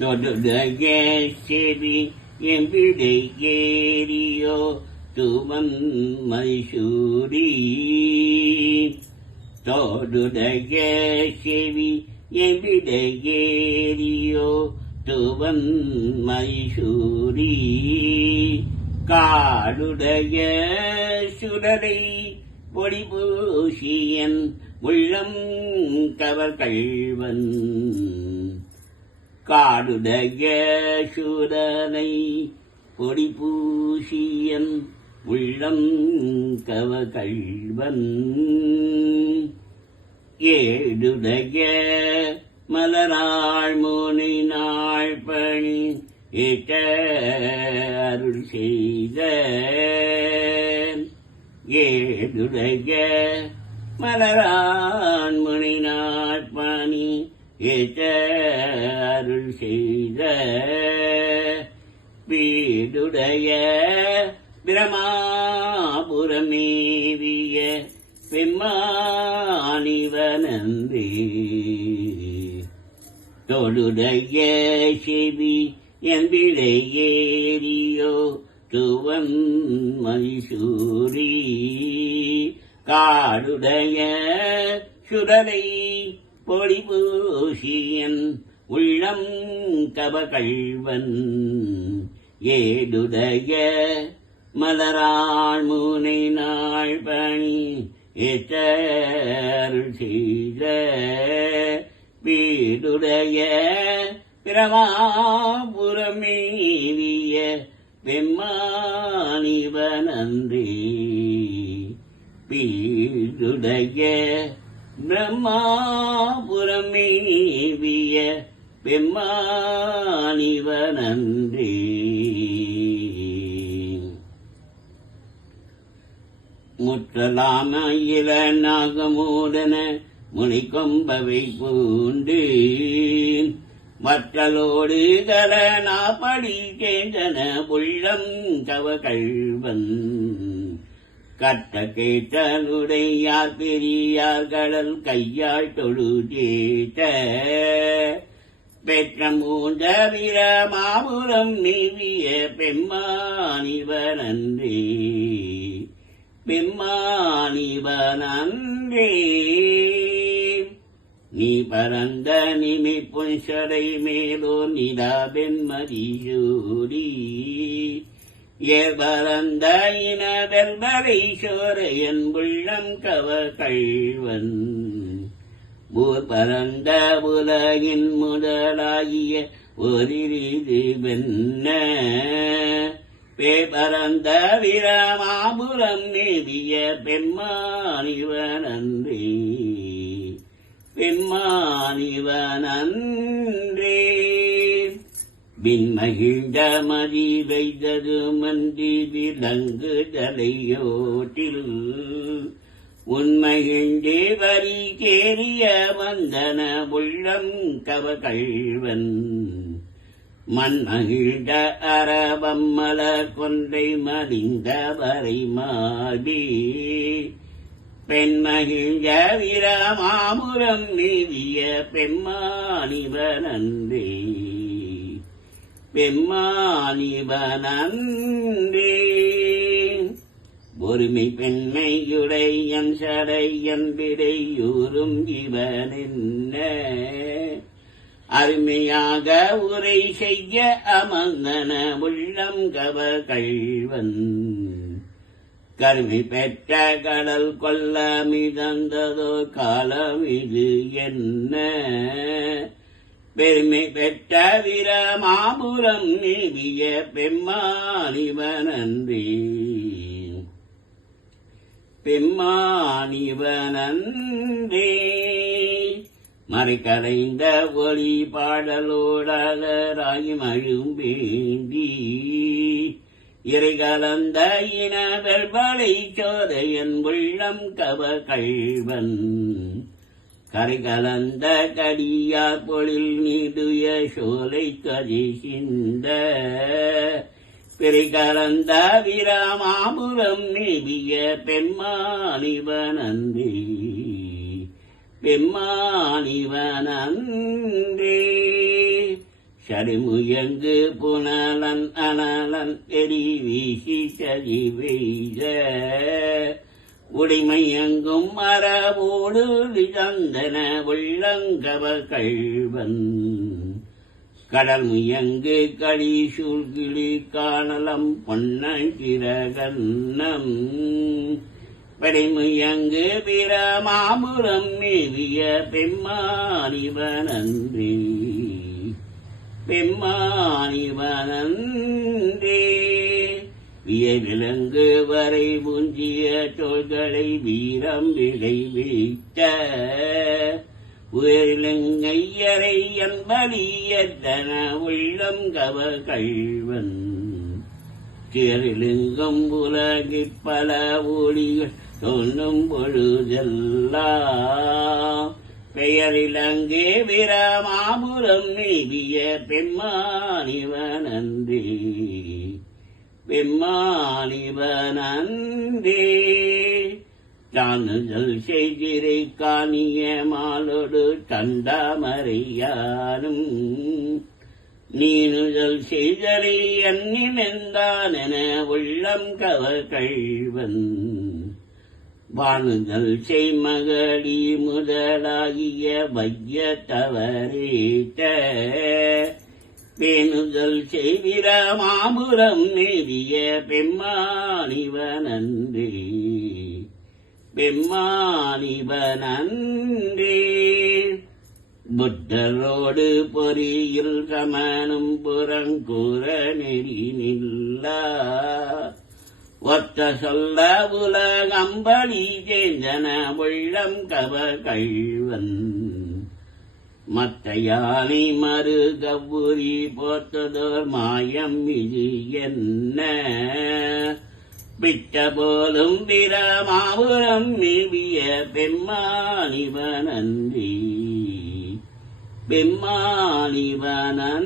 தொடுடைய செவி எம்பிடை ஏரியோ துவன் மைசூரி. தொடுடைய செவி எம்பிடை ஏரியோ துவன் மைசூரி. காடுடைய சுடரை பொடிபூசியன் உள்ளம் கவர் கள்வன். காடுடைய சுடரை பொடிபூசியன் உள்ளம் கவர் கள்வன். ஏடுடைய மலராள் முனை நாள் பணி ஏற்ற அருள் செய்த. ஏடுடைய மலரான் முனை நாள் பணி ஏற்ற அருள் செய்த. வீடுடைய பிரமாபுரமேவிய பெம்மானிவனந்தே. தொடுடைய செவி எம்பிடை ஏரியோ துவன் மைசூரி. காடுடைய சுடரை பொடிபூசியன் உள்ளம் கவகள்வன். ஏடுடைய மலராள் முனை நாள் பணி ஏற்ற அருள் செய்த. வீடுடைய பிரமாபுரமேவிய பெம்மானிவனன்றே. வீடுடைய பிரம்மாபுரமேவிய பெம்மானிவனன்றே. முற்றலாம இள நாகமூடன முனிக்கொம்பவை பூண்டு. மற்றலோடு கலனாபடி கேந்தன உள்ளம் கவகள்வன். கட்ட கேட்டனுடையார் பெரியார் கடல் கையாள் தொழுதேத்த. பெற்ற மூன்ற வீரமாபுரம் நீவிய பெம்மானிவனன்றே. பெம்மானிவனன்றே. நீ பரந்த நிமிப்புன் சடை மேலோ நிலா வெண்மதியூரி. ஏபரந்த இன வெல்வரை சோரையன் உள்ளம் கவர் கள்வன். ஊர் பரந்த உலகின் முதலாகிய ஒரிது வெண்ண. பேபரந்த வீரமாபுரம் நேவிய பெம்மானிவனன்றே. பெம்மானிவனன்றே. விண்மகிழ்ந்த மதி வைத்தது மந்தி விலங்கு தலையோட்டில். உண்மகிழ்ந்தே வரி கேறிய வந்தன உள்ளம் கவகள்வன். மண்மகிழ்ந்த அரபம் மலர் கொன்றை மலிந்த வரை மாடி. பெண்மகிழ்ந்த வீரமாபுரம் நீவிய பெம்மானிவனன்றே. பெம்மானிவனன்றே. ஒருமை பெண்மையுடையன் சடையன் விடையூறும் இவனென்ன. அருமையாக உரை செய்ய அமர்ந்தன உள்ளம் கவர் கள்வன். கருமை பெற்ற கடல் கொல்ல மிதந்ததோ காலம் இது என்ன. பெருமை பெற்ற வீரமாபுரம் நீவிய பெம்மானிவனன்றே. பெம்மானிவனன்றே. மறைக்கலைந்த ஒளி பாடலோடாகராகி மழும்பேந்தி. இறை கலந்த இன வெல்வளை சோரையன் உள்ளம் கவர் கள்வன். கரை கலந்த கடியார் பொழில் நீடுய சோலை கரிசிந்த. பிறை கலந்த வீரமாபுரம் நீவிய பெம்மானிவனன்றே. பெம்மானிவனன்றே. சரிமுயங்கு புனலன் அனலன் எரி வீசி சரி வெய்த உடைமையங்கும் மரபோடு விதந்தன உள்ளங்கவ கள்வன் கடல் முயங்கு களி சூழ்கிளி காணலம் பொன்னகிரகன்னம் பெடைமுயங்கு பிரமாபுரம் மேவிய பெம்மானிவனன்றே பெம்மானிவனன்றே வியவிலங்கு வரை முஞ்சிய தோள்களை வீரம் விளை வீட்ட உயரிலங்கையரை என்பலியத்தன உள்ளம் கவ கள்வன் கேரிலிங்கம் உலகிற் பல ஒளிகள் தோன்றும் பொழுதெல்லாம் பெயரிலங்கே பிரமாபுரம் மேவிய பெம்மானிவனன்றே பெம்மானிவனன்றே தானுதல் செய்திரை காணிய மாலோடு தண்டாமறையானும் நீனுதல் செய்தலை எண்ணிமெந்தானென உள்ளம் கவ கள்வன் வானுதல் செய்மகளி முதலாகிய வைய தவறேட்ட பேணுதல் செய்விரமாபுரம் மேவிய பெம்மானிவனன்றே பெம்மானிவனன்றே புத்தரோடு பொறியில் சமனும் புறங்கூற நெறி நில்லா ஒத்த சொல்ல உலகம்பளி சேந்தன உள்ளம் கவ கள்வன் மத்த யானை மறு கவுரி போத்ததோர் மாயம் இது என்ன பிட்ட போலும் பிரமாபுரம் மேவிய பெம்மானிவனன்றே பெம்மானிவனன்றே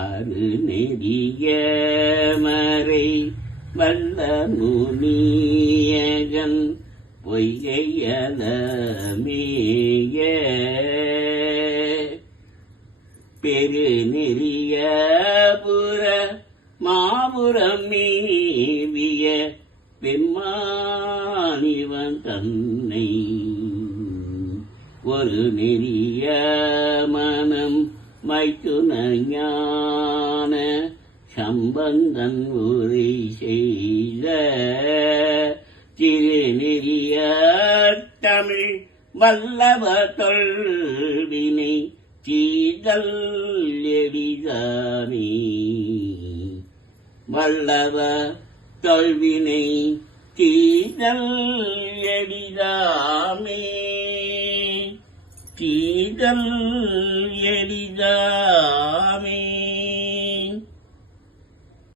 அரு நெறிய மறை வல்ல முனியகன் பொய்கையல மேய பெரு நெறிய புற மாபுரம் மேவிய பெம்மானிவன் தன்னை ஒரு நெறிய மனம் மைத்துன ஞான சம்பந்தன் உரை செய்த திருநெறிய தமிழ் வல்லவ தொல்வினை தீதல் எளிதானே வல்லவ தொல்வினை தீதல் எளிதாமே தீதல் எளிதாமே